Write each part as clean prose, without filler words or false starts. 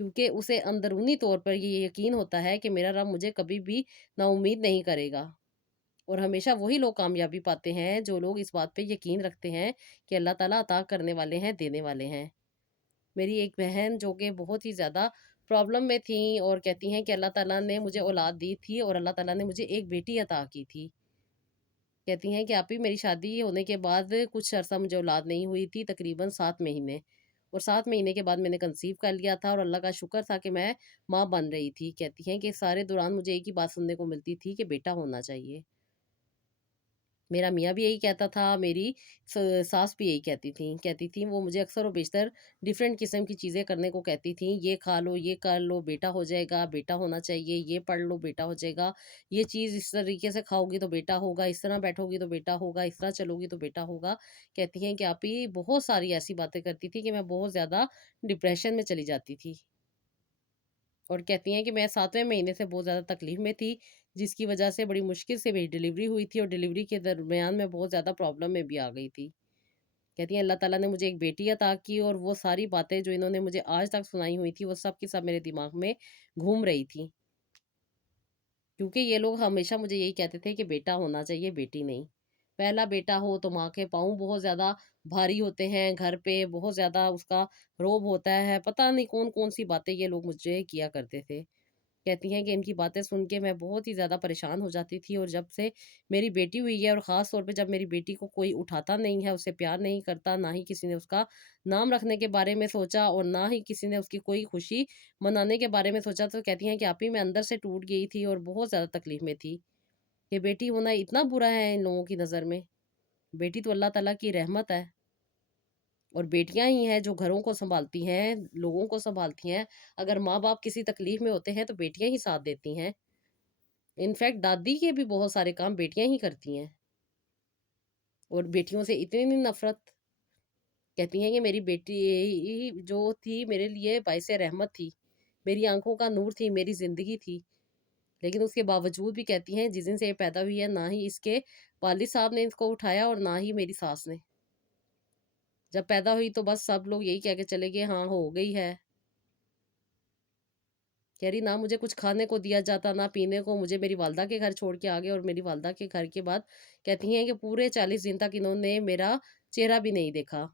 کیونکہ اسے اندرونی طور پر یہ یقین ہوتا ہے کہ میرا رب مجھے کبھی بھی نا امید نہیں کرے گا۔ اور ہمیشہ وہی لوگ کامیابی پاتے ہیں جو لوگ اس بات پہ یقین رکھتے ہیں کہ اللہ تعالیٰ عطا کرنے والے ہیں، دینے والے ہیں۔ میری ایک بہن جو کہ بہت ہی زیادہ پرابلم میں تھیں اور کہتی ہیں کہ اللہ تعالیٰ نے مجھے اولاد دی تھی اور اللہ تعالیٰ نے مجھے ایک بیٹی عطا کی تھی۔ کہتی ہیں کہ آپ ہی میری شادی ہونے کے بعد کچھ عرصہ مجھے اولاد نہیں ہوئی تھی، تقریباً 7 مہینے، اور 7 مہینے کے بعد میں نے کنسیو کر لیا تھا اور اللہ کا شکر تھا کہ میں ماں بن رہی تھی۔ کہتی ہیں کہ سارے دوران مجھے ایک ہی بات سننے کو ملتی تھی کہ بیٹا ہونا چاہیے۔ میرا میاں بھی یہی کہتا تھا، میری ساس بھی یہی کہتی تھیں وہ مجھے اکثر و بیشتر ڈیفرنٹ قسم کی چیزیں کرنے کو کہتی تھیں، یہ کھا لو، یہ کر لو، بیٹا ہو جائے گا، بیٹا ہونا چاہیے، یہ پڑھ لو، بیٹا ہو جائے گا، یہ چیز اس طریقے سے کھاؤ گی تو بیٹا ہوگا، اس طرح بیٹھو گی تو بیٹا ہوگا، اس طرح چلو گی تو بیٹا ہوگا۔ کہتی ہیں کہ آپ ہی بہت ساری ایسی باتیں کرتی تھی کہ میں بہت زیادہ ڈپریشن میں چلی جاتی تھی، اور کہتی ہیں کہ میں 7ویں مہینے سے بہت زیادہ تکلیف میں تھی، جس کی وجہ سے بڑی مشکل سے میری ڈیلیوری ہوئی تھی، اور ڈیلیوری کے درمیان میں بہت زیادہ پرابلم میں بھی آ گئی تھی۔ کہتی ہیں اللہ تعالیٰ نے مجھے ایک بیٹی عطا کی، اور وہ ساری باتیں جو انہوں نے مجھے آج تک سنائی ہوئی تھی وہ سب کی سب میرے دماغ میں گھوم رہی تھی، کیونکہ یہ لوگ ہمیشہ مجھے یہی کہتے تھے کہ بیٹا ہونا چاہیے، بیٹی نہیں۔ پہلا بیٹا ہو تو ماں کے پاؤں بہت زیادہ بھاری ہوتے ہیں، گھر پہ بہت زیادہ اس کا روب ہوتا ہے، پتہ نہیں کون کون سی باتیں یہ لوگ مجھے کیا کرتے تھے۔ کہتی ہیں کہ ان کی باتیں سن کے میں بہت ہی زیادہ پریشان ہو جاتی تھی، اور جب سے میری بیٹی ہوئی ہے، اور خاص طور پہ جب میری بیٹی کو کوئی اٹھاتا نہیں ہے، اسے پیار نہیں کرتا، نہ ہی کسی نے اس کا نام رکھنے کے بارے میں سوچا، اور نہ ہی کسی نے اس کی کوئی خوشی منانے کے بارے میں سوچا، تو کہتی ہیں کہ آپ ہی میں اندر سے ٹوٹ گئی تھی اور بہت زیادہ تکلیف میں تھی کہ بیٹی ہونا اتنا برا ہے ان لوگوں کی نظر میں۔ بیٹی تو اللہ تعالیٰ کی رحمت ہے، اور بیٹیاں ہی ہیں جو گھروں کو سنبھالتی ہیں، لوگوں کو سنبھالتی ہیں۔ اگر ماں باپ کسی تکلیف میں ہوتے ہیں تو بیٹیاں ہی ساتھ دیتی ہیں۔ انفیکٹ دادی کے بھی بہت سارے کام بیٹیاں ہی کرتی ہیں، اور بیٹیوں سے اتنی نفرت۔ کہتی ہیں کہ میری بیٹی جو تھی میرے لیے باعث رحمت تھی، میری آنکھوں کا نور تھی، میری زندگی تھی، لیکن اس کے باوجود بھی کہتی ہیں جس دن سے یہ پیدا ہوئی ہے نہ ہی اس کے والد صاحب نے اس کو اٹھایا اور نہ ہی میری ساس نے۔ جب پیدا ہوئی تو بس سب لوگ یہی کہہ کے چلے گئے ہاں ہو گئی ہے۔ کہہ رہی نہ مجھے کچھ کھانے کو دیا جاتا نہ پینے کو، مجھے میری والدہ کے گھر چھوڑ کے آگے، اور میری والدہ کے گھر کے بعد کہتی ہیں کہ پورے 40 دن تک انہوں نے میرا چہرہ بھی نہیں دیکھا۔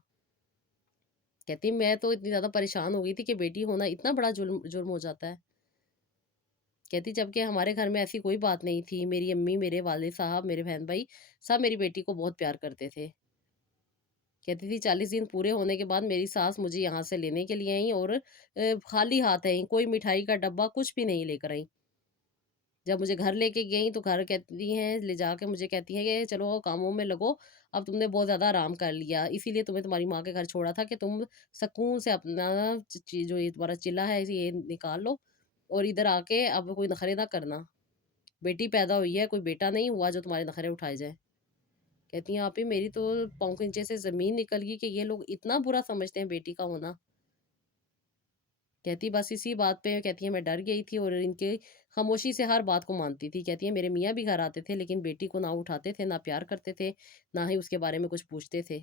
کہتی میں تو اتنی زیادہ پریشان ہو گئی تھی کہ بیٹی ہونا اتنا بڑا جرم ہو جاتا ہے۔ کہتی جبکہ ہمارے گھر میں ایسی کوئی بات نہیں تھی، میری امی، میرے والد صاحب، میرے بہن بھائی سب میری بیٹی کو بہت پیار کرتے تھے۔ کہتی تھی 40 دن پورے ہونے کے بعد میری ساس مجھے یہاں سے لینے کے لیے آئیں، اور خالی ہاتھ آئیں، کوئی مٹھائی کا ڈبہ کچھ بھی نہیں لے کر آئیں۔ جب مجھے گھر لے کے گئیں تو گھر کہتی ہیں لے جا کے مجھے کہتی ہیں کہ چلو کاموں میں لگو، اب تم نے بہت زیادہ آرام کر لیا، اسی لیے تمہیں تمہاری ماں کے گھر چھوڑا تھا کہ تم سکون سے اپنا جو یہ تمہارا چلہ ہے یہ نکال لو، اور ادھر آ کے اب کوئی نخرے نہ کرنا، بیٹی پیدا ہوئی ہے، کوئی بیٹا نہیں ہوا جو تمہارے نخرے اٹھائے جائیں۔ کہتی ہیں آپ ہی میری تو پاؤں کے نیچے سے زمین نکل گئی کہ یہ لوگ اتنا برا سمجھتے ہیں بیٹی کا ہونا۔ کہتی بس اسی بات پہ کہتی ہے میں ڈر گئی تھی، اور ان کے خاموشی سے ہر بات کو مانتی تھی۔ کہتی ہے میرے میاں بھی گھر آتے تھے لیکن بیٹی کو نہ اٹھاتے تھے، نہ پیار کرتے تھے، نہ ہی اس کے بارے میں کچھ پوچھتے تھے۔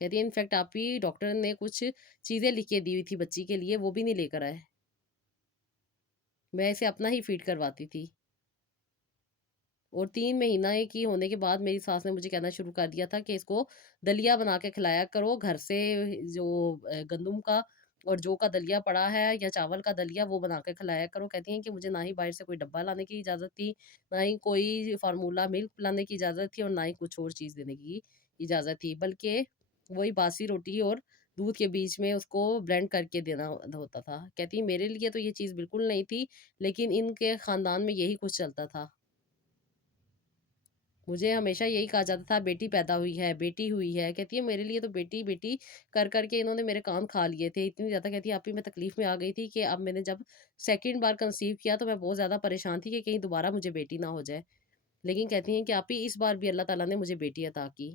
کہتی ہے انفیکٹ آپ ہی ڈاکٹر نے کچھ چیزیں لکھ کے دی ہوئی تھی بچی کے لیے، وہ بھی نہیں لے کر آئے، میں اسے اپنا ہی فیڈ کرواتی تھی۔ اور 3 مہینہ کی ہونے کے بعد میری ساس نے مجھے کہنا شروع کر دیا تھا کہ اس کو دلیا بنا کے کھلایا کرو گھر سے، جو گندم کا اور جو کا دلیا پڑا ہے یا چاول کا دلیا وہ بنا کے کھلایا کرو۔ کہتی ہیں کہ مجھے نہ ہی باہر سے کوئی ڈبہ لانے کی اجازت تھی، نہ ہی کوئی فارمولا ملک لانے کی اجازت تھی، اور نہ ہی کچھ اور چیز دینے کی اجازت تھی، بلکہ وہی باسی روٹی اور دودھ کے بیچ میں اس کو بلینڈ کر کے دینا ہوتا تھا۔ کہتی میرے لیے تو یہ چیز بالکل نہیں تھی، لیکن ان کے خاندان میں یہی کچھ چلتا تھا۔ مجھے ہمیشہ یہی کہا جاتا تھا بیٹی پیدا ہوئی ہے، بیٹی ہوئی ہے۔ کہتی ہے میرے لیے تو بیٹی بیٹی کر کر کے انہوں نے میرے کان کھا لیے تھے، اتنی زیادہ کہتی ہے آپ ہی میں تکلیف میں آ گئی تھی کہ اب میں نے جب سیکنڈ بار کنسیو کیا تو میں بہت زیادہ پریشان تھی کہ کہیں دوبارہ مجھے بیٹی نہ ہو جائے، لیکن کہتی ہیں کہ آپ ہی اس بار بھی اللہ تعالیٰ نے مجھے بیٹی عطا کی۔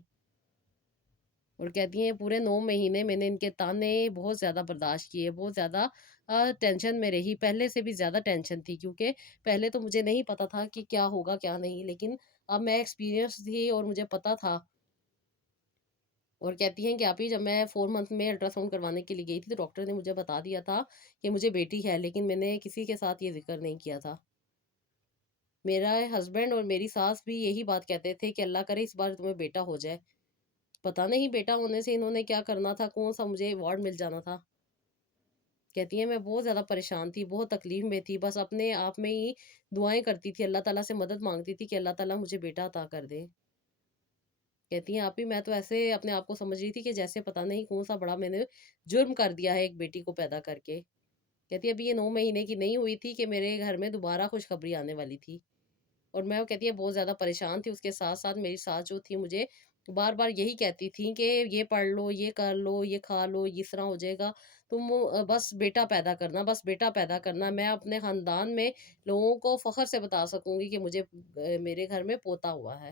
اور کہتی ہیں پورے 9 مہینے میں نے ان کے تانے بہت زیادہ برداشت کیے، بہت زیادہ ٹینشن میں رہی، پہلے سے بھی زیادہ ٹینشن تھی، کیونکہ پہلے تو مجھے نہیں پتا تھا کہ کیا ہوگا کیا نہیں، لیکن اب میں ایکسپیرینس تھی اور مجھے پتا تھا، اور کہتی ہیں کہ آپ ہی جب میں 4 منتھ میں الٹرا ساؤنڈ کروانے کے لیے گئی تھی تو ڈاکٹر نے مجھے بتا دیا تھا کہ مجھے بیٹی ہے، لیکن میں نے کسی کے ساتھ یہ ذکر نہیں کیا تھا۔ میرا ہسبینڈ اور میری ساس بھی یہی بات کہتے تھے کہ اللہ کرے اس بار تمہیں بیٹا ہو جائے۔ پتہ نہیں بیٹا ہونے سے انہوں نے کیا کرنا تھا، کون سا مجھے ایوارڈ مل جانا تھا۔ کہتی ہیں میں بہت زیادہ پریشان تھی، بہت تکلیف میں تھی، بس اپنے آپ میں ہی دعائیں کرتی تھی، اللہ تعالیٰ سے مدد مانگتی تھی کہ اللہ تعالیٰ مجھے بیٹا عطا کر دے۔ کہتی ہیں آپ ہی میں تو ایسے اپنے آپ کو سمجھ رہی تھی کہ جیسے پتہ نہیں کون سا بڑا میں نے جرم کر دیا ہے ایک بیٹی کو پیدا کر کے۔ کہتی ہے ابھی یہ 9 مہینے کی نہیں ہوئی تھی کہ میرے گھر میں دوبارہ خوشخبری آنے والی تھی۔ اور میں وہ کہتی ہے بہت زیادہ پریشان تھی، اس کے ساتھ ساتھ میری ساس جو تھی مجھے بار بار یہی کہتی تھیں کہ یہ پڑھ لو، یہ کر لو، یہ کھا لو، اس طرح ہو جائے گا، تم بس بیٹا پیدا کرنا، بس بیٹا پیدا کرنا، میں اپنے خاندان میں لوگوں کو فخر سے بتا سکوں گی کہ مجھے میرے گھر میں پوتا ہوا ہے۔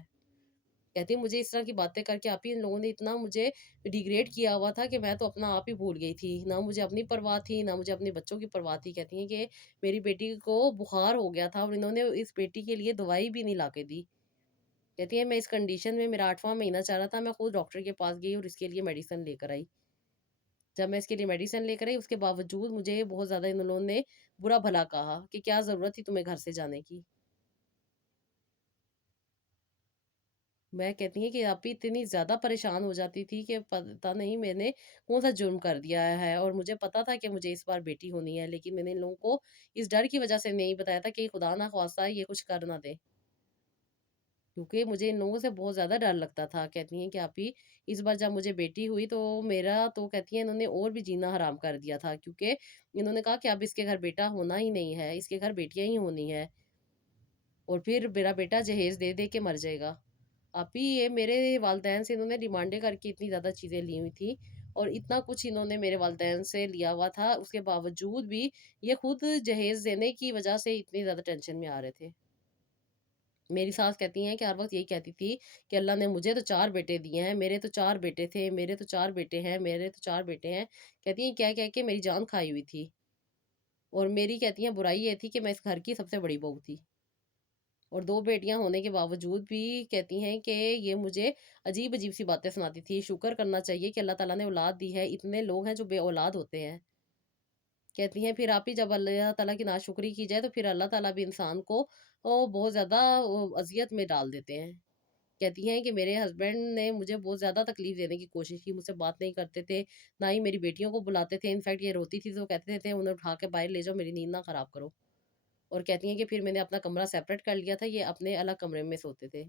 کہتی مجھے اس طرح کی باتیں کر کے آپ ہی ان لوگوں نے اتنا مجھے ڈیگریڈ کیا ہوا تھا کہ میں تو اپنا آپ ہی بھول گئی تھی، نہ مجھے اپنی پرواہ تھی، نہ مجھے اپنے بچوں کی پرواہ تھی۔ کہتی ہیں کہ میری بیٹی کو بخار ہو گیا تھا اور انہوں نے اس بیٹی کے لیے دوائی بھی نہیں لا کے دی۔ کہتی ہے میں اس کنڈیشن میں، میرا 8واں مہینہ چل رہا تھا، میں خود ڈاکٹر کے پاس گئی اور اس کے لیے میڈیسن لے کر آئی۔ جب میں اس کے لیے میڈیسن لے کر آئی اس کے باوجود مجھے بہت زیادہ ان لوگوں نے برا بھلا کہا کہ کیا ضرورت تھی تمہیں گھر سے جانے کی۔ میں کہتی ہیں کہ آپ ہی اتنی زیادہ پریشان ہو جاتی تھی کہ پتہ نہیں میں نے کون سا جرم کر دیا ہے، اور مجھے پتا تھا کہ مجھے اس بار بیٹی ہونی ہے، لیکن میں نے ان لوگوں کو اس ڈر کی وجہ سے نہیں بتایا تھا کہ خدا نہ خواستہ یہ کچھ کر نہ دے، کیونکہ مجھے ان لوگوں سے بہت زیادہ ڈر لگتا تھا۔ کہتی ہیں کہ آپ ہی اس بار جب مجھے بیٹی ہوئی تو میرا تو کہتی ہیں انہوں نے اور بھی جینا حرام کر دیا تھا، کیونکہ انہوں نے کہا کہ اب اس کے گھر بیٹا ہونا ہی نہیں ہے، اس کے گھر بیٹیاں ہی ہونی ہے، اور پھر میرا بیٹا جہیز دے دے کے مر جائے گا۔ آپ ہی یہ میرے والدین سے انہوں نے ڈیمانڈیں کر کے اتنی زیادہ چیزیں لی ہوئی تھی، اور اتنا کچھ انہوں نے میرے والدین سے لیا ہوا تھا، اس کے باوجود بھی یہ خود جہیز دینے کی وجہ سے اتنی زیادہ ٹینشن میں آ رہے تھے۔ میری ساس کہتی ہیں کہ ہر وقت یہی کہتی تھی کہ اللہ نے مجھے تو 4 بیٹے دیے ہیں، میرے تو 4 بیٹے تھے، میرے تو 4 بیٹے ہیں، میرے تو 4 بیٹے ہیں۔ کہتی ہیں کیا کہہ کے میری جان کھائی ہوئی تھی، اور میری کہتی ہیں برائی یہ تھی کہ میں اس گھر کی سب سے بڑی بہو تھی، اور 2 بیٹیاں ہونے کے باوجود بھی کہتی ہیں کہ یہ مجھے عجیب عجیب سی باتیں سناتی تھی۔ شکر کرنا چاہیے کہ اللہ تعالیٰ نے اولاد دی ہے، اتنے لوگ ہیں جو بے اولاد ہوتے ہیں۔ کہتی ہیں پھر آپ ہی جب اللہ تعالیٰ کی ناشکری کی جائے تو پھر اللہ تعالیٰ بھی انسان کو بہت زیادہ اذیت میں ڈال دیتے ہیں۔ کہتی ہیں کہ میرے ہسبینڈ نے مجھے بہت زیادہ تکلیف دینے کی کوشش کی، مجھ سے بات نہیں کرتے تھے، نہ ہی میری بیٹیوں کو بلاتے تھے، انفیکٹ یہ روتی تھی تو کہتے تھے انہیں اٹھا کے باہر لے جاؤ، میری نیند نہ خراب کرو۔ اور کہتی ہیں کہ پھر میں نے اپنا کمرہ سیپریٹ کر لیا تھا، یہ اپنے الگ کمرے میں سوتے تھے۔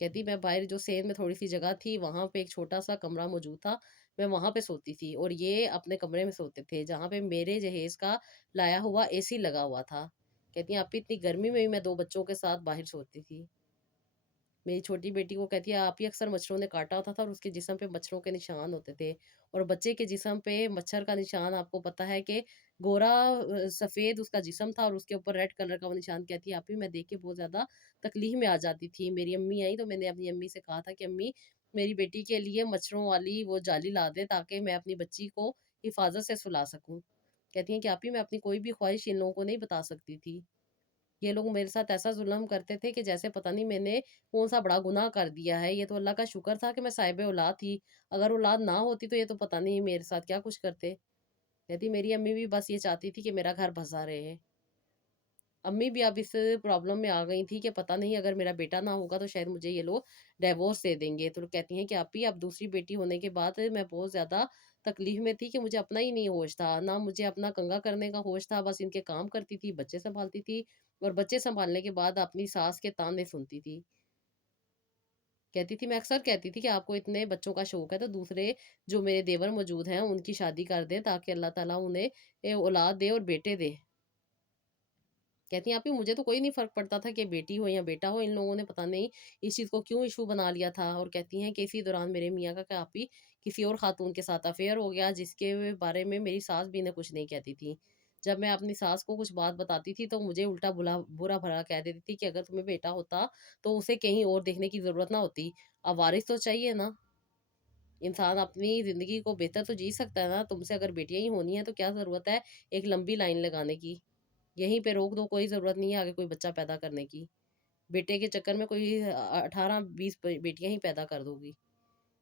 کہتی میں باہر جو سین میں تھوڑی سی جگہ تھی وہاں پہ ایک چھوٹا سا کمرہ موجود تھا، میں وہاں پہ سوتی تھی، اور یہ اپنے کمرے میں سوتے تھے جہاں پہ میرے جہیز کا لایا ہوا اے سی لگا ہوا تھا۔ کہتی ہیں آپ اتنی گرمی میں بھی میں 2 بچوں کے ساتھ باہر سوتی تھی۔ میری چھوٹی بیٹی کو کہتی ہے آپ ہی اکثر مچھروں نے کاٹا ہوتا تھا اور اس کے جسم پہ مچھروں کے نشان ہوتے تھے، اور بچے کے جسم پہ مچھر کا نشان آپ کو پتا ہے کہ گورا سفید اس کا جسم تھا اور اس کے اوپر ریڈ کلر کا وہ نشان۔ کہتی ہے آپ ہی میں دیکھ کے بہت زیادہ تکلیف میں آ جاتی تھی۔ میری امی آئی تو میں نے اپنی امی سے کہا تھا کہ امی میری بیٹی کے لیے مچھروں والی وہ جالی لا دے تاکہ میں اپنی بچی کو حفاظت سے سلا سکوں۔ کہتی ہیں کہ آپ ہی میں اپنی کوئی بھی خواہش ان لوگوں کو نہیں بتا سکتی تھی، یہ لوگ میرے ساتھ ایسا ظلم کرتے تھے کہ جیسے پتہ نہیں میں نے کون سا بڑا گناہ کر دیا ہے۔ یہ تو اللہ کا شکر تھا کہ میں صاحب اولاد تھی، اگر اولاد نہ ہوتی تو یہ تو پتہ نہیں میرے ساتھ کیا کچھ کرتے۔ کہتی میری امی بھی بس یہ چاہتی تھی کہ میرا گھر بسا رہے۔ امی بھی اب اس پرابلم میں آ گئی تھی کہ پتہ نہیں اگر میرا بیٹا نہ ہوگا تو شاید مجھے یہ لوگ ڈیورس دے دیں گے۔ تو کہتی ہیں کہ آپ ہی اب دوسری بیٹی ہونے کے بعد میں بہت زیادہ تکلیف میں تھی کہ مجھے اپنا ہی نہیں ہوش تھا، نہ مجھے اپنا کنگھا کرنے کا ہوش تھا، بس ان کے کام کرتی تھی، بچے سنبھالتی تھی، اور بچے سنبھالنے کے بعد اپنی ساس کے تانے سنتی تھی۔ کہتی تھی میں اکثر کہتی تھی کہ آپ کو اتنے بچوں کا شوق ہے تو دوسرے جو میرے دیور موجود ہیں ان کی شادی کر دیں تاکہ اللہ تعالیٰ انہیں اولاد دے اور بیٹے دے۔ کہتی ہیں آپ ہی مجھے تو کوئی نہیں فرق پڑتا تھا کہ بیٹی ہو یا بیٹا ہو، ان لوگوں نے پتہ نہیں اس چیز کو کیوں ایشو بنا لیا تھا۔ اور کہتی ہیں کہ اسی دوران میرے میاں کا کہ آپ ہی کسی اور خاتون کے ساتھ افیئر ہو گیا، جس کے بارے میں میری ساس بھی انہیں کچھ نہیں کہتی تھی۔ جب میں اپنی ساس کو کچھ بات بتاتی تھی تو مجھے الٹا برا بھلا کہہ دیتی تھی کہ اگر تمہیں بیٹا ہوتا تو اسے کہیں اور دیکھنے کی ضرورت نہ ہوتی، اب وارث تو چاہیے نا، انسان اپنی زندگی کو بہتر تو جی سکتا ہے نا، تم سے اگر بیٹیاں ہی ہونی ہیں تو کیا ضرورت ہے ایک لمبی لائن لگانے کی، یہیں پہ روک دو، کوئی ضرورت نہیں ہے آگے کوئی بچہ پیدا کرنے کی، بیٹے کے چکر میں کوئی 18-20 بیٹیاں ہی پیدا کر دو گی۔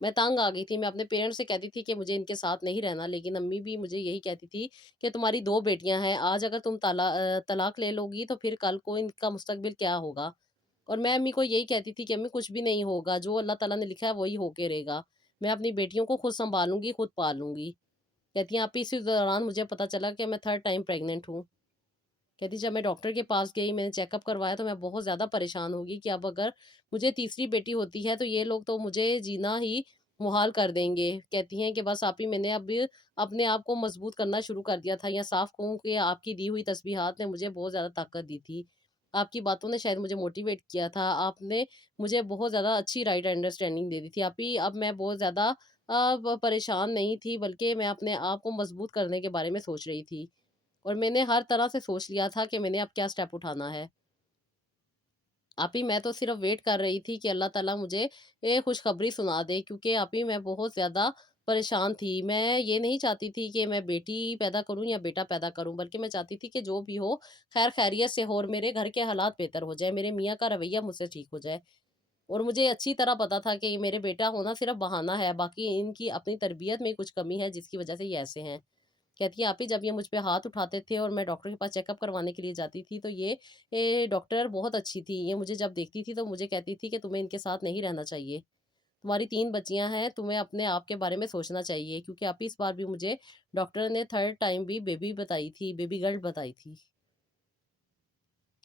میں تنگ آ گئی تھی، میں اپنے پیرنٹس سے کہتی تھی کہ مجھے ان کے ساتھ نہیں رہنا، لیکن امی بھی مجھے یہی کہتی تھی کہ تمہاری 2 بیٹیاں ہیں، آج اگر تم طلاق لے لو گی تو پھر کل کو ان کا مستقبل کیا ہوگا؟ اور میں امی کو یہی کہتی تھی کہ امی کچھ بھی نہیں ہوگا، جو اللہ تعالیٰ نے لکھا ہے وہی ہو کے رہے گا، میں اپنی بیٹیوں کو خود سنبھالوں گی، خود پالوں گی۔ کہتی ہیں آپی اسی دوران مجھے پتا چلا کہ میں 3rd ٹائم پریگننٹ ہوں۔ کہتی جب میں ڈاکٹر کے پاس گئی، میں نے چیک اپ کروایا تو میں بہت زیادہ پریشان ہوگی کہ اب اگر مجھے تیسری بیٹی ہوتی ہے تو یہ لوگ تو مجھے جینا ہی محال کر دیں گے۔ کہتی ہیں کہ بس آپی میں نے اب اپنے آپ کو مضبوط کرنا شروع کر دیا تھا، یا صاف کہوں کہ آپ کی دی ہوئی تسبیحات نے مجھے بہت زیادہ طاقت دی تھی، آپ کی باتوں نے شاید مجھے موٹیویٹ کیا تھا، آپ نے مجھے بہت زیادہ اچھی رائٹ انڈرسٹینڈنگ دے دی تھی آپی۔ اب میں بہت زیادہ پریشان نہیں تھی، بلکہ میں اپنے آپ کو مضبوط کرنے کے بارے میں سوچ رہی تھی، اور میں نے ہر طرح سے سوچ لیا تھا کہ میں نے اب کیا سٹیپ اٹھانا ہے۔ آپی میں تو صرف ویٹ کر رہی تھی کہ اللہ تعالیٰ مجھے خوشخبری سنا دے، کیونکہ آپی میں بہت زیادہ پریشان تھی۔ میں یہ نہیں چاہتی تھی کہ میں بیٹی پیدا کروں یا بیٹا پیدا کروں، بلکہ میں چاہتی تھی کہ جو بھی ہو خیر خیریت سے ہو اور میرے گھر کے حالات بہتر ہو جائے، میرے میاں کا رویہ مجھ سے ٹھیک ہو جائے۔ اور مجھے اچھی طرح پتا تھا کہ یہ میرے بیٹا ہونا صرف بہانہ ہے، باقی ان کی اپنی تربیت میں کچھ کمی ہے جس کی وجہ سے یہ ایسے ہیں۔ کہتی ہیں آپی جب یہ مجھ پہ ہاتھ اٹھاتے تھے اور میں ڈاکٹر کے پاس چیک اپ کروانے کے لیے جاتی تھی تو یہ ڈاکٹر بہت اچھی تھی، یہ مجھے جب دیکھتی تھی تو مجھے کہتی تھی کہ تمہیں ان کے ساتھ نہیں رہنا چاہیے، تمہاری 3 بچیاں ہیں، تمہیں اپنے آپ کے بارے میں سوچنا چاہیے، کیونکہ آپی اس بار بھی مجھے ڈاکٹر نے 3rd ٹائم بھی بیبی بتائی تھی، بیبی گرل بتائی تھی۔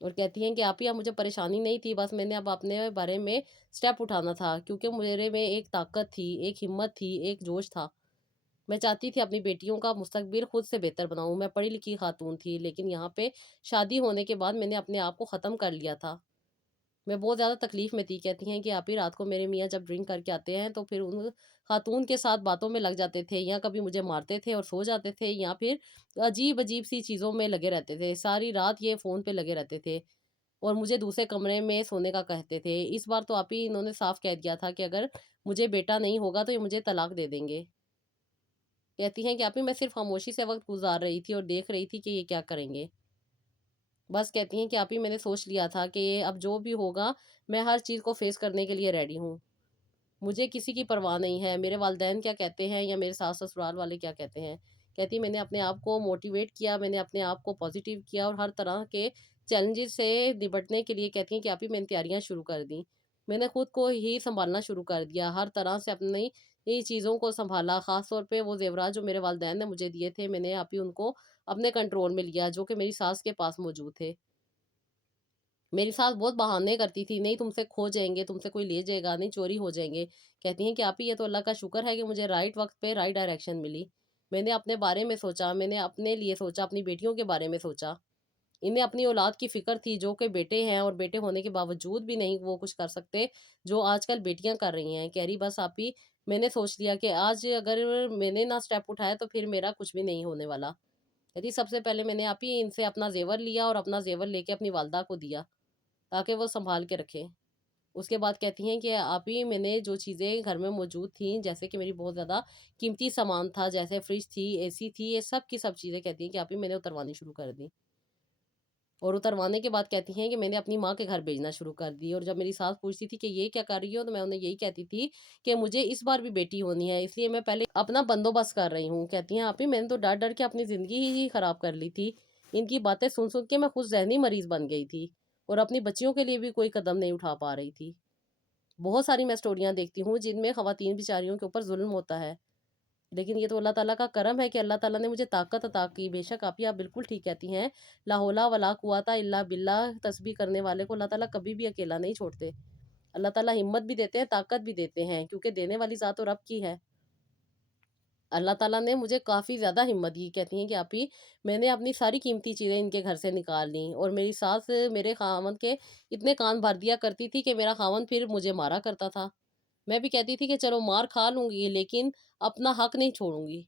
اور کہتی ہیں کہ آپی اب مجھے پریشانی نہیں تھی، بس میں نے اب اپنے بارے میں سٹیپ اٹھانا تھا، کیونکہ میرے میں ایک طاقت تھی، ایک ہمت تھی، ایک جوش تھا۔ میں چاہتی تھی اپنی بیٹیوں کا مستقبل خود سے بہتر بناؤں، میں پڑھی لکھی خاتون تھی، لیکن یہاں پہ شادی ہونے کے بعد میں نے اپنے آپ کو ختم کر لیا تھا، میں بہت زیادہ تکلیف میں تھی۔ کہتی ہیں کہ آپ ہی رات کو میرے میاں جب ڈرنک کر کے آتے ہیں تو پھر ان خاتون کے ساتھ باتوں میں لگ جاتے تھے، یا کبھی مجھے مارتے تھے اور سو جاتے تھے، یا پھر عجیب عجیب سی چیزوں میں لگے رہتے تھے، ساری رات یہ فون پہ لگے رہتے تھے اور مجھے دوسرے کمرے میں سونے کا کہتے تھے۔ اس بار تو آپ ہی انہوں نے صاف کہہ دیا تھا کہ اگر مجھے بیٹا نہیں ہوگا تو یہ مجھے طلاق دے دیں گے۔ کہتی ہیں کہ آپ ہی میں صرف خاموشی سے وقت گزار رہی تھی اور دیکھ رہی تھی کہ یہ کیا کریں گے۔ بس کہتی ہیں کہ آپ ہی میں نے سوچ لیا تھا کہ اب جو بھی ہوگا میں ہر چیز کو فیس کرنے کے لیے ریڈی ہوں، مجھے کسی کی پرواہ نہیں ہے، میرے والدین کیا کہتے ہیں یا میرے ساس سسرال والے کیا کہتے ہیں۔ کہتی میں نے اپنے آپ کو موٹیویٹ کیا، میں نے اپنے آپ کو پازیٹیو کیا اور ہر طرح کے چیلنجز سے نپٹنے کے لیے کہتی ہیں کہ آپ ہی میں نے تیاریاں شروع کر دیں، میں نے خود کو ہی سنبھالنا شروع کر دیا، ہر طرح سے اپنی چیزوں کو سنبھالا، خاص طور پہ وہ زیورات جو میرے والدین نے مجھے دیے تھے میں نے آپ ہی ان کو اپنے کنٹرول میں لیا، جو کہ میری ساس کے پاس موجود تھے۔ میری ساس بہت بہانے کرتی تھی، نہیں تم سے کھو جائیں گے، تم سے کوئی لے جائے گا، نہیں چوری ہو جائیں گے۔ کہتی ہیں کہ آپ ہی یہ تو اللہ کا شکر ہے کہ مجھے رائٹ وقت پہ رائٹ ڈائریکشن ملی، میں نے اپنے بارے میں سوچا، میں نے اپنے لیے سوچا، اپنی بیٹیوں کے بارے میں سوچا، انہیں اپنی اولاد کی فکر تھی جو کہ بیٹے ہیں اور بیٹے ہونے کے باوجود بھی نہیں وہ کچھ کر سکتے جو آج کل بیٹیاں کر رہی ہیں۔ کہہ رہی بس آپ ہی میں نے سوچ لیا کہ آج اگر میں نے نہ سٹیپ اٹھایا تو پھر میرا کچھ بھی نہیں ہونے والا۔ کہتی سب سے پہلے میں نے آپ ہی ان سے اپنا زیور لیا اور اپنا زیور لے کے اپنی والدہ کو دیا تاکہ وہ سنبھال کے رکھیں۔ اس کے بعد کہتی ہیں کہ آپ ہی میں نے جو چیزیں گھر میں موجود تھیں، جیسے کہ میری بہت زیادہ قیمتی سامان تھا، جیسے فریج تھی، اے سی تھی، یہ سب کی سب چیزیں کہتی ہیں کہ آپ ہی میں نے اتروانی شروع کر دی، اور اتروانے کے بعد کہتی ہیں کہ میں نے اپنی ماں کے گھر بھیجنا شروع کر دی۔ اور جب میری ساس پوچھتی تھی کہ یہ کیا کر رہی ہو تو میں انہیں یہی کہتی تھی کہ مجھے اس بار بھی بیٹی ہونی ہے، اس لیے میں پہلے اپنا بندوبست کر رہی ہوں۔ کہتی ہیں آپ ہی میں نے تو ڈر ڈر کے اپنی زندگی ہی خراب کر لی تھی، ان کی باتیں سن سن کے میں خود ذہنی مریض بن گئی تھی اور اپنی بچیوں کے لیے بھی کوئی قدم نہیں اٹھا پا رہی تھی۔ بہت ساری میں سٹوریاں دیکھتی ہوں جن میں خواتین بیچاریوں کے اوپر ظلم ہوتا ہے، لیکن یہ تو اللہ تعالیٰ کا کرم ہے کہ اللہ تعالیٰ نے مجھے طاقت عطا کی۔ بے شک آپ بالکل ٹھیک کہتی ہیں، لا حول ولا قوت الا باللہ، تسبیح کرنے والے کو اللہ تعالیٰ کبھی بھی اکیلا نہیں چھوڑتے، اللہ تعالیٰ ہمت بھی دیتے ہیں، طاقت بھی دیتے ہیں، کیونکہ دینے والی ذات تو رب کی ہے۔ اللہ تعالیٰ نے مجھے کافی زیادہ ہمت دی۔ کہتی ہیں کہ آپ ہی میں نے اپنی ساری قیمتی چیزیں ان کے گھر سے نکال لیں، اور میری ساس میرے خاوند کے اتنے کان بھر دیا کرتی تھی کہ میرا خاوند پھر مجھے مارا کرتا تھا، میں بھی کہتی تھی کہ چلو مار کھا لوں گی لیکن اپنا حق نہیں چھوڑوں گی۔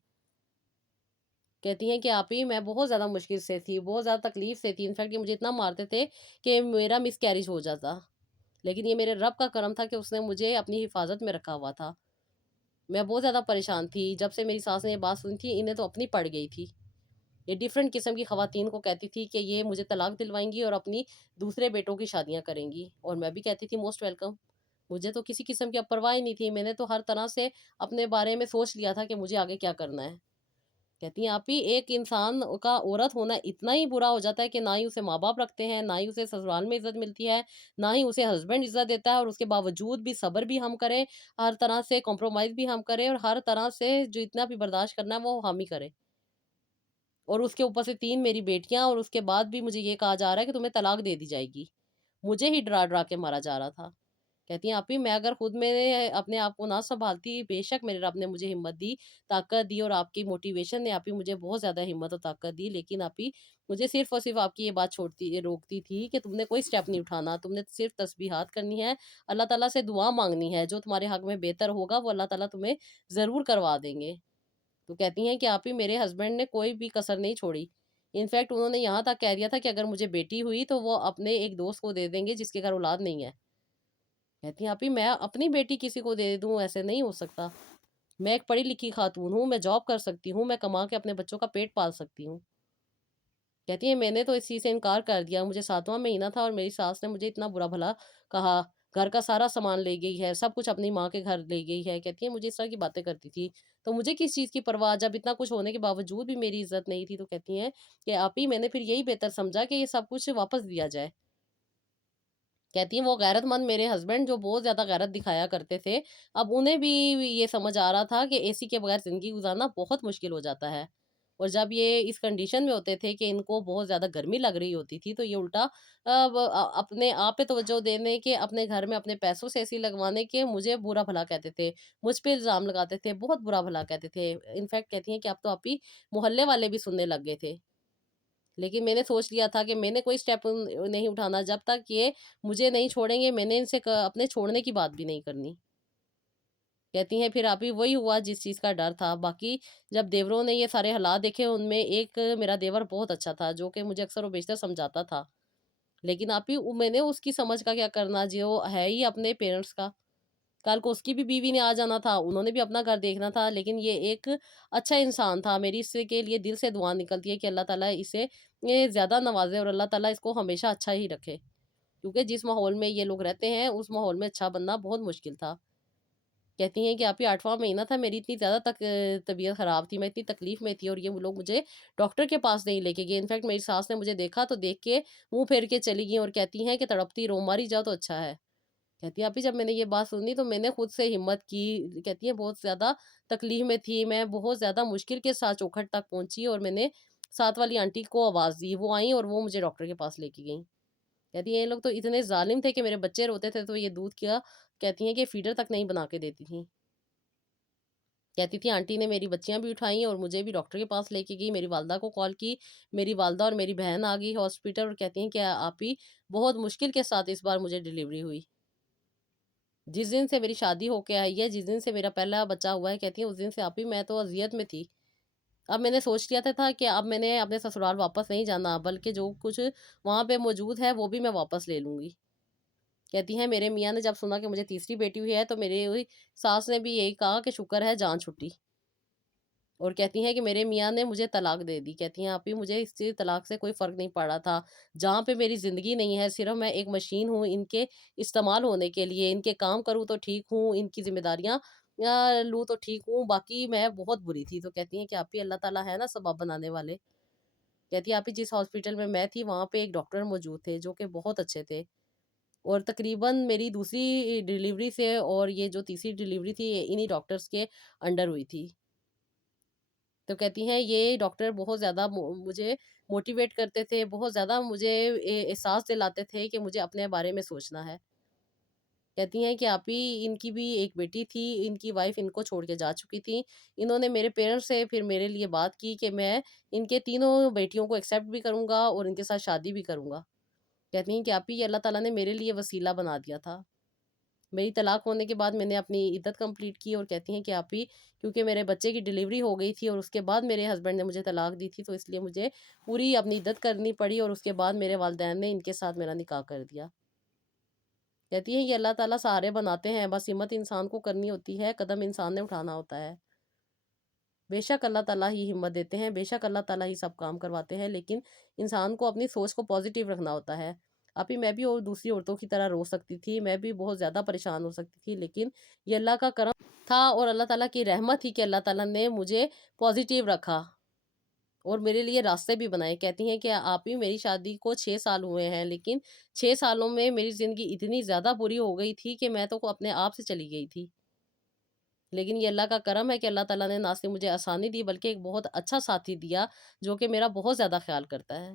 کہتی ہیں کہ آپ ہی میں بہت زیادہ مشکل سے تھی، بہت زیادہ تکلیف سے تھی، انفیکٹ یہ مجھے اتنا مارتے تھے کہ میرا مس کیریج ہو جاتا، لیکن یہ میرے رب کا کرم تھا کہ اس نے مجھے اپنی حفاظت میں رکھا ہوا تھا۔ میں بہت زیادہ پریشان تھی، جب سے میری ساس نے یہ بات سنی تھی انہیں تو اپنی پڑ گئی تھی، یہ ڈیفرنٹ قسم کی خواتین کو کہتی تھی کہ یہ مجھے طلاق دلوائیں گی اور اپنی دوسرے بیٹوں کی شادیاں کریں گی، اور میں بھی کہتی تھی موسٹ ویلکم، مجھے تو کسی قسم کی اب پرواہ ہی نہیں تھی، میں نے تو ہر طرح سے اپنے بارے میں سوچ لیا تھا کہ مجھے آگے کیا کرنا ہے۔ کہتی ہیں آپ ہی ایک انسان کا عورت ہونا اتنا ہی برا ہو جاتا ہے کہ نہ ہی اسے ماں باپ رکھتے ہیں، نہ ہی اسے سسرال میں عزت ملتی ہے، نہ ہی اسے ہسبینڈ عزت دیتا ہے، اور اس کے باوجود بھی صبر بھی ہم کریں، ہر طرح سے کمپرومائز بھی ہم کریں، اور ہر طرح سے جو اتنا بھی برداشت کرنا ہے وہ ہم ہی کریں۔ اور اس کے اوپر سے 3 میری بیٹیاں، اور اس کے بعد بھی مجھے یہ کہا جا رہا ہے کہ تمہیں طلاق دے دی جائے گی۔ مجھے ہی ڈرا ڈرا کے مارا جا رہا تھا۔ کہتی ہیں آپی میں اگر خود میں اپنے آپ کو نہ سنبھالتی، بے شک میرے رب نے مجھے ہمت دی، طاقت دی، اور آپ کی موٹیویشن نے آپی مجھے بہت زیادہ ہمت اور طاقت دی، لیکن آپی مجھے صرف اور صرف آپ کی یہ بات روکتی تھی کہ تم نے کوئی سٹیپ نہیں اٹھانا، تم نے صرف تسبیحات کرنی ہے، اللہ تعالیٰ سے دعا مانگنی ہے، جو تمہارے حق میں بہتر ہوگا وہ اللہ تعالیٰ تمہیں ضرور کروا دیں گے۔ تو کہتی ہیں کہ آپی میرے ہسبینڈ نے کوئی بھی کسر نہیں چھوڑی، انفیکٹ انہوں نے یہاں تک کہہ دیا تھا کہ اگر مجھے بیٹی ہوئی تو وہ اپنے ایک دوست کو دے دیں گے جس کے گھر اولاد نہیں ہے۔ کہتی ہیں آپی میں اپنی بیٹی کسی کو دے دوں، ایسے نہیں ہو سکتا، میں ایک پڑھی لکھی خاتون ہوں، میں جاب کر سکتی ہوں، میں کما کے اپنے بچوں کا پیٹ پال سکتی ہوں۔ کہتی ہیں میں نے تو اس چیز سے انکار کر دیا، مجھے 7واں مہینہ تھا اور میری ساس نے مجھے اتنا برا بھلا کہا، گھر کا سارا سامان لے گئی ہے، سب کچھ اپنی ماں کے گھر لے گئی ہے۔ کہتی ہیں مجھے اس طرح کی باتیں کرتی تھی تو مجھے کس چیز کی پرواہ، جب اتنا کچھ ہونے کے باوجود بھی میری عزت نہیں تھی۔ تو کہتی ہیں کہ آپی میں نے پھر یہی بہتر سمجھا کہ یہ سب کچھ واپس دیا جائے۔ کہتی ہیں وہ غیرت مند میرے ہسبینڈ جو بہت زیادہ غیرت دکھایا کرتے تھے، اب انہیں بھی یہ سمجھ آ رہا تھا کہ اے سی کے بغیر زندگی گزارنا بہت مشکل ہو جاتا ہے، اور جب یہ اس کنڈیشن میں ہوتے تھے کہ ان کو بہت زیادہ گرمی لگ رہی ہوتی تھی تو یہ الٹا اپنے آپ پہ توجہ دینے کے، اپنے گھر میں اپنے پیسوں سے اے سی لگوانے کے مجھے برا بھلا کہتے تھے، مجھ پہ الزام لگاتے تھے، بہت برا بھلا کہتے تھے۔ انفیکٹ کہتی ہیں کہ اب تو آپ ہی محلے والے بھی سننے لگ گئے تھے، لیکن میں نے سوچ لیا تھا کہ میں نے کوئی سٹیپ نہیں اٹھانا جب تک یہ مجھے نہیں چھوڑیں گے، میں نے ان سے اپنے چھوڑنے کی بات بھی نہیں کرنی۔ کہتی ہیں پھر ابھی وہی ہوا جس چیز کا ڈر تھا، باقی جب دیوروں نے یہ سارے حالات دیکھے ان میں ایک میرا دیور بہت اچھا تھا جو کہ مجھے اکثر و بیشتر سمجھاتا تھا، لیکن آپ ہی میں نے اس کی سمجھ کا کیا کرنا، جو ہے ہی اپنے پیرنٹس کا، کل کو اس کی بھی بیوی نے آ جانا تھا، انہوں نے بھی اپنا گھر دیکھنا تھا، لیکن یہ ایک اچھا انسان تھا، میری اس کے لیے دل سے دعا نکلتی ہے کہ اللہ تعالیٰ اسے زیادہ نوازے اور اللہ تعالیٰ اس کو ہمیشہ اچھا ہی رکھے، کیونکہ جس ماحول میں یہ لوگ رہتے ہیں اس ماحول میں اچھا بننا بہت مشکل تھا۔ کہتی ہیں کہ آپ ہی 8واں مہینہ تھا، میری اتنی زیادہ طبیعت خراب تھی، میں اتنی تکلیف میں تھی، اور یہ لوگ مجھے ڈاکٹر کے پاس نہیں لے کے گئے، انفیکٹ میری ساس نے مجھے دیکھا تو دیکھ کے منہ پھیر کے چلی گئی اور کہتی ہیں کہ تڑپتی رو ماری جاؤ تو اچھا ہے۔ کہتی ہیں آپ ہی جب میں نے یہ بات سنی تو میں نے خود سے ہمت کی، کہتی ہیں بہت زیادہ تکلیف میں تھی میں، بہت زیادہ مشکل کے ساتھ چوکھٹ تک پہنچی، اور میں نے ساتھ والی آنٹی کو آواز دی، وہ آئیں اور وہ مجھے ڈاکٹر کے پاس لے کے گئیں۔ کہتی ہیں یہ لوگ تو اتنے ظالم تھے کہ میرے بچے روتے تھے تو یہ دودھ کیا، کہتی ہیں کہ فیڈر تک نہیں بنا کے دیتی تھیں۔ کہتی تھی آنٹی نے میری بچیاں بھی اٹھائیں اور مجھے بھی ڈاکٹر کے پاس لے کے گئی، میری والدہ کو کال کی، میری والدہ اور میری بہن آ گئی ہاسپٹل، اور کہتی ہیں کہ آپ ہی بہت مشکل کے ساتھ اس بار مجھے ڈیلیوری ہوئی۔ جس دن سے میری شادی ہو کے آئی ہے، جس دن سے میرا پہلا بچہ ہوا ہے، کہتی ہیں اس دن سے آپ ہی میں تو اذیت میں تھی۔ اب میں نے سوچ لیا تھا کہ اب میں نے اپنے سسرال واپس نہیں جانا، بلکہ جو کچھ وہاں پہ موجود ہے وہ بھی میں واپس لے لوں گی۔ کہتی ہیں میرے میاں نے جب سنا کہ مجھے تیسری بیٹی ہوئی ہے تو میرے ساس نے بھی یہی کہا کہ شکر ہے جان چھٹی، اور کہتی ہیں کہ میرے میاں نے مجھے طلاق دے دی۔ کہتی ہیں آپ ہی مجھے اس طلاق سے کوئی فرق نہیں پڑ رہا تھا، جہاں پہ میری زندگی نہیں ہے، صرف میں ایک مشین ہوں ان کے استعمال ہونے کے لیے، ان کے کام کروں تو ٹھیک ہوں، ان کی ذمہ داریاں لوں تو ٹھیک ہوں، باقی میں بہت بری تھی۔ تو کہتی ہیں کہ آپ ہی اللہ تعالیٰ ہے نا سبب بنانے والے۔ کہتی ہیں آپ ہی جس ہاسپٹل میں تھی وہاں پہ ایک ڈاکٹر موجود تھے جو کہ بہت اچھے تھے، اور تقریباً میری دوسری ڈیلیوری سے اور یہ جو تیسری ڈیلیوری تھی انہی ڈاکٹرز کے انڈر ہوئی تھی۔ تو کہتی ہیں یہ ڈاکٹر بہت زیادہ مجھے موٹیویٹ کرتے تھے، بہت زیادہ مجھے احساس دلاتے تھے کہ مجھے اپنے بارے میں سوچنا ہے۔ کہتی ہیں کہ آپ ہی ان کی بھی ایک بیٹی تھی، ان کی وائف ان کو چھوڑ کے جا چکی تھی، انہوں نے میرے پیرنٹس سے پھر میرے لیے بات کی کہ میں ان کے تینوں بیٹیوں کو ایکسیپٹ بھی کروں گا اور ان کے ساتھ شادی بھی کروں گا۔ کہتی ہیں کہ آپ ہی یہ اللہ تعالیٰ نے میرے لیے وسیلہ بنا دیا تھا۔ میری طلاق ہونے کے بعد میں نے اپنی عدت کمپلیٹ کی، اور کہتی ہیں کہ آپ ہی کیونکہ میرے بچے کی ڈیلیوری ہو گئی تھی اور اس کے بعد میرے ہسبینڈ نے مجھے طلاق دی تھی، تو اس لیے مجھے پوری اپنی عدت کرنی پڑی، اور اس کے بعد میرے والدین نے ان کے ساتھ میرا نکاح کر دیا۔ کہتی ہیں یہ اللہ تعالیٰ سہارے بناتے ہیں، بس ہمت انسان کو کرنی ہوتی ہے، قدم انسان نے اٹھانا ہوتا ہے۔ بے شک اللہ تعالیٰ ہی ہمت دیتے ہیں، بے شک اللہ تعالیٰ ہی سب کام کرواتے ہیں، لیکن انسان کو اپنی سوچ کو پازیٹیو رکھنا ہوتا ہے۔ آپی میں بھی اور دوسری عورتوں کی طرح رو سکتی تھی، میں بھی بہت زیادہ پریشان ہو سکتی تھی، لیکن یہ اللہ کا کرم تھا اور اللہ تعالیٰ کی رحمت تھی کہ اللہ تعالیٰ نے مجھے پازیٹیو رکھا اور میرے لیے راستے بھی بنائے۔ کہتی ہیں کہ آپ ہی میری شادی کو 6 سال ہوئے ہیں، لیکن 6 سالوں میں میری زندگی اتنی زیادہ بری ہو گئی تھی کہ میں تو اپنے آپ سے چلی گئی تھی، لیکن یہ اللہ کا کرم ہے کہ اللہ تعالیٰ نے نہ صرف مجھے آسانی دی بلکہ ایک بہت اچھا ساتھی دیا جو کہ میرا بہت زیادہ خیال کرتا ہے۔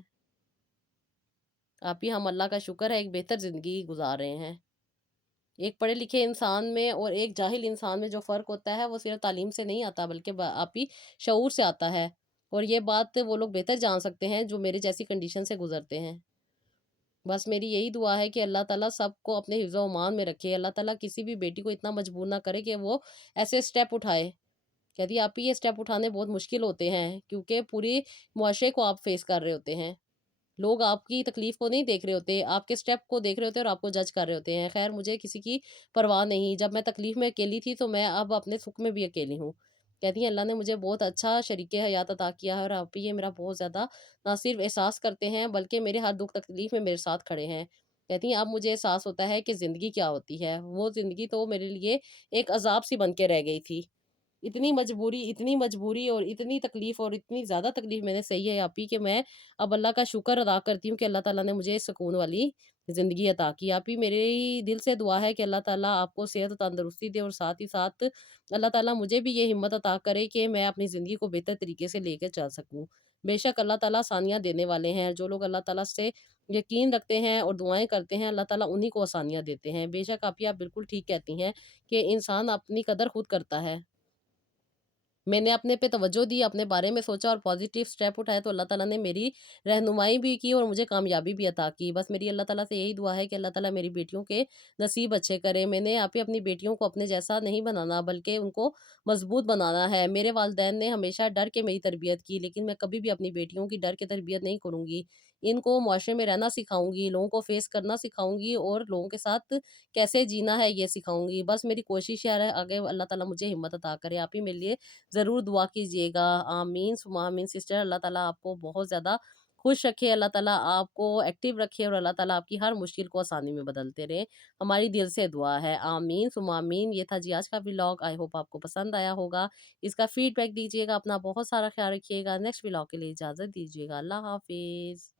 آپ ہی ہم اللہ کا شکر ہے ایک بہتر زندگی گزار رہے ہیں۔ ایک پڑھے لکھے انسان میں اور ایک جاہل انسان میں جو فرق ہوتا ہے وہ صرف تعلیم سے نہیں آتا بلکہ آپ ہی شعور سے آتا ہے، اور یہ بات وہ لوگ بہتر جان سکتے ہیں جو میرے جیسی کنڈیشن سے گزرتے ہیں۔ بس میری یہی دعا ہے کہ اللہ تعالیٰ سب کو اپنے حفظ و امان میں رکھے، اللہ تعالیٰ کسی بھی بیٹی کو اتنا مجبور نہ کرے کہ وہ ایسے سٹیپ اٹھائے۔ کہتی آپ ہی یہ سٹیپ اٹھانے بہت مشکل ہوتے ہیں کیونکہ پوری معاشرے کو آپ فیس کر رہے ہوتے ہیں، لوگ آپ کی تکلیف کو نہیں دیکھ رہے ہوتے، آپ کے سٹیپ کو دیکھ رہے ہوتے ہیں اور آپ کو جج کر رہے ہوتے ہیں۔ خیر مجھے کسی کی پرواہ نہیں، جب میں تکلیف میں اکیلی تھی تو میں اب اپنے سکھ میں بھی اکیلی ہوں۔ کہتی ہیں اللہ نے مجھے بہت اچھا شریک حیات عطا کیا ہے اور آپ ہی یہ میرا بہت زیادہ نہ صرف احساس کرتے ہیں بلکہ میرے ہر دکھ تکلیف میں میرے ساتھ کھڑے ہیں۔ کہتی ہیں اب مجھے احساس ہوتا ہے کہ زندگی کیا ہوتی ہے، وہ زندگی تو میرے لیے ایک عذاب سی بن کے رہ گئی تھی۔ اتنی مجبوری اور اتنی تکلیف اور اتنی زیادہ تکلیف میں نے سہی ہے آپ ہی کہ میں اب اللہ کا شکر ادا کرتی ہوں کہ اللہ تعالیٰ نے مجھے سکون والی زندگی عطا کی۔ آپ ہی میری دل سے دعا ہے کہ اللہ تعالیٰ آپ کو صحت و تندرستی دے اور ساتھ ہی ساتھ اللہ تعالیٰ مجھے بھی یہ ہمت عطا کرے کہ میں اپنی زندگی کو بہتر طریقے سے لے کے چل سکوں۔ بے شک اللہ تعالیٰ آسانیاں دینے والے ہیں، جو لوگ اللہ تعالیٰ سے یقین رکھتے ہیں اور دعائیں کرتے ہیں اللہ تعالیٰ انہی کو آسانیاں دیتے ہیں۔ بے شک آپ بالکل ٹھیک کہتی ہیں کہ انسان اپنی قدر خود کرتا ہے۔ میں نے اپنے پہ توجہ دی، اپنے بارے میں سوچا اور پازیٹیو سٹیپ اٹھائے تو اللہ تعالیٰ نے میری رہنمائی بھی کی اور مجھے کامیابی بھی عطا کی۔ بس میری اللہ تعالیٰ سے یہی دعا ہے کہ اللہ تعالیٰ میری بیٹیوں کے نصیب اچھے کرے۔ میں نے اپنی بیٹیوں کو اپنے جیسا نہیں بنانا بلکہ ان کو مضبوط بنانا ہے۔ میرے والدین نے ہمیشہ ڈر کے میری تربیت کی، لیکن میں کبھی بھی اپنی بیٹیوں کی ڈر کے تربیت نہیں کروں گی۔ ان کو معاشرے میں رہنا سکھاؤں گی، لوگوں کو فیس کرنا سکھاؤں گی اور لوگوں کے ساتھ کیسے جینا ہے یہ سکھاؤں گی۔ بس میری کوشش ہے آگے اللہ تعالیٰ مجھے ہمت عطا کرے۔ آپ ہی میرے لیے ضرور دعا کیجیے گا، آمین ثم آمین سسٹر۔ اللہ تعالیٰ آپ کو بہت زیادہ خوش رکھے، اللہ تعالیٰ آپ کو ایکٹیو رکھے اور اللہ تعالیٰ آپ کی ہر مشکل کو آسانی میں بدلتے رہے، ہماری دل سے دعا ہے، آمین ثم آمین۔ یہ تھا جی آج کا ولاگ، آئی ہوپ آپ کو پسند آیا ہوگا، اس کا فیڈ بیک دیجیے گا، اپنا بہت سارا خیال رکھیے گا۔ نیکسٹ ولاگ کے لیے اجازت دیجیے گا، اللہ حافظ۔